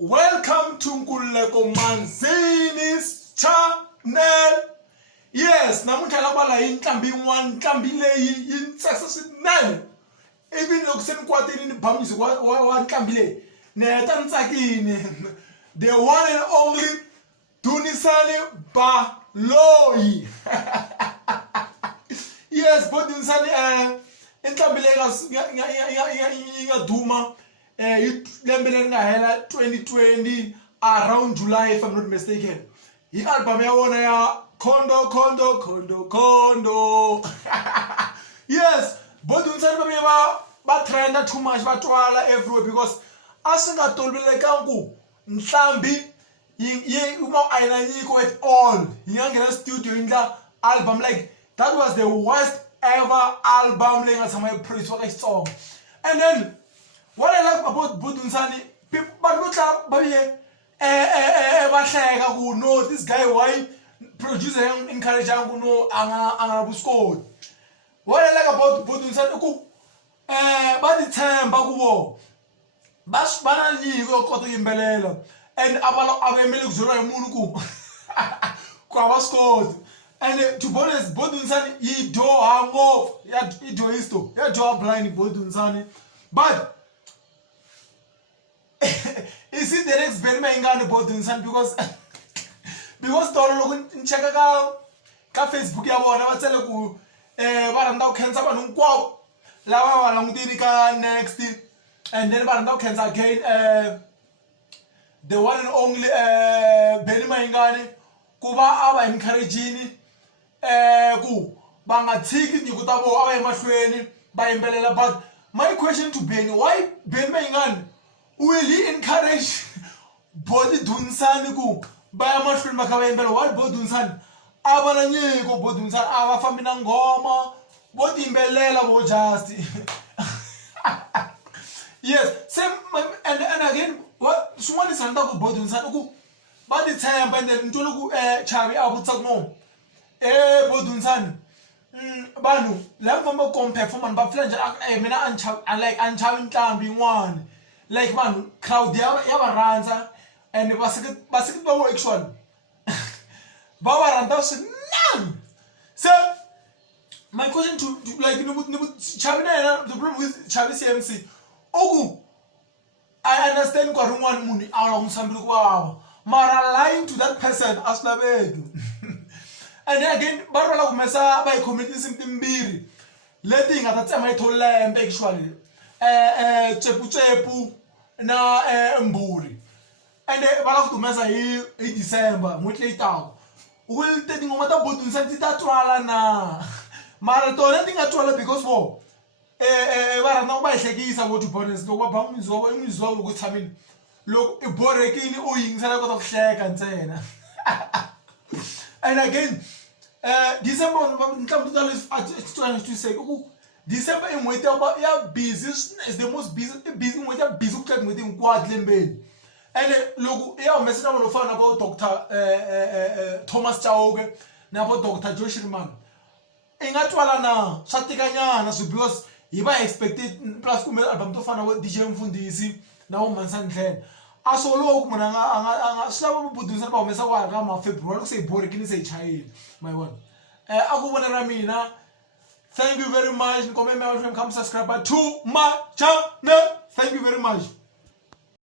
Welcome to Nkululeko Manzini's channel. Yes, namuntlha la bala hi ntlambi yin'wana, ntlambi leyi yi tsakisa swinene. Even loko se ni kwatile ni ba music wa ntlambi leyi ni heta ni tsakile. The one and only Dunisani Baloyi. Yes, but Dunisani ntlambi leyi nga duma lembe leri nga hela 2020 around July if I'm not mistaken. Hi album ya wona ya Kondo. Yes, but Dunisani ba trenda too much, ba twala everywhere because asinga toloveleka ku ntlambi uma ayina nyiko at all. Yingangena studio indla album like that was the worst ever album leyi nga tshama yi produce ka Xitsonga. And then what I like about Dunisani, people but no, this guy why producer encourage him no anga score. What I like about Dunisani ku ba di themba kubo. Bas bana nyiko koto yimbelela and abalo abemele kuzona umuntu ku kwa score. And to be honest, Dunisani he do hangover, he do isto, he do blind Dunisani, but is it the next experiment about Dunisani because tolo loko ni cheka ka Facebook ya vona va tsale ku va rhandza ku khensa vanhu hinkwavo lava va langutini ka next, and then va rhandza ku khensa again the one and only Benny Mayengani ku va a va encouraging ku va nga tshiki nyiko ta vona a va ya mahlweni va yimbelela. But my question to Benny, why Benny Mayengani will he encourage body Dunisani ku baya mahlweni va kha va yimbela? Why body Dunisani a va na nyiko, body Dunisani a va fambi na ngoma vo tiyimbelela vo just yes same. And again what swin'wana ni rhandza ku body Dunisani ku va ti tshemba. And then ni twile ku Chavi a vutisa ku no body Dunisani vanhu lava famba compare for mani va fila njhani mina a ni chavi ntlambi yin'wana like man crowd ya va rhandza and vaseketi va vo actually va va rhandza swinene. So my question to like Chavi na yena, the problem with Chavi CMC oku I understand ku rin'wana munhu a lava n'wi sambile ku vava mara lying to that person a swi laveki. And again va rivala ku humesa va hi khome tinsimu timbirhi leti hi nga ta tsema hi tholembe actually Tsepu na Mburi, and va lava ku humesa hi December n'hweti leyi taka. Will tinghoma ta Dunisani ti ta twala na mara tona ti nga twala because vo va rhandza ku va hi hlekisa vo to be honest. Loko va ba muzova i muzova loko tshamini loko i borekile u yingisela kota ku hleka ntsena. And again December ntlambi ta leswi to say ku December in n'hweti ya busy is the most busy n'hweti ya busy ku tlula tin'hweti hinkwato lembeni. And loko ya humese na vanhu vo fana na vo Dr Thomas Chauke na vo Dr Joe Shirimani i nga twala na swa tikanyana swi because hi va expected plus kumbe album to fana na vo DJ Mfundisi na vo Mansani Nhlene a swi olovi ku munhu anga swi lava vo Dunisani va humesa kwala ka ma-February loko se hi borekile se hi chayile my one. A ku vonela mina. Thank you very much. Come subscribe to my channel. Thank you very much.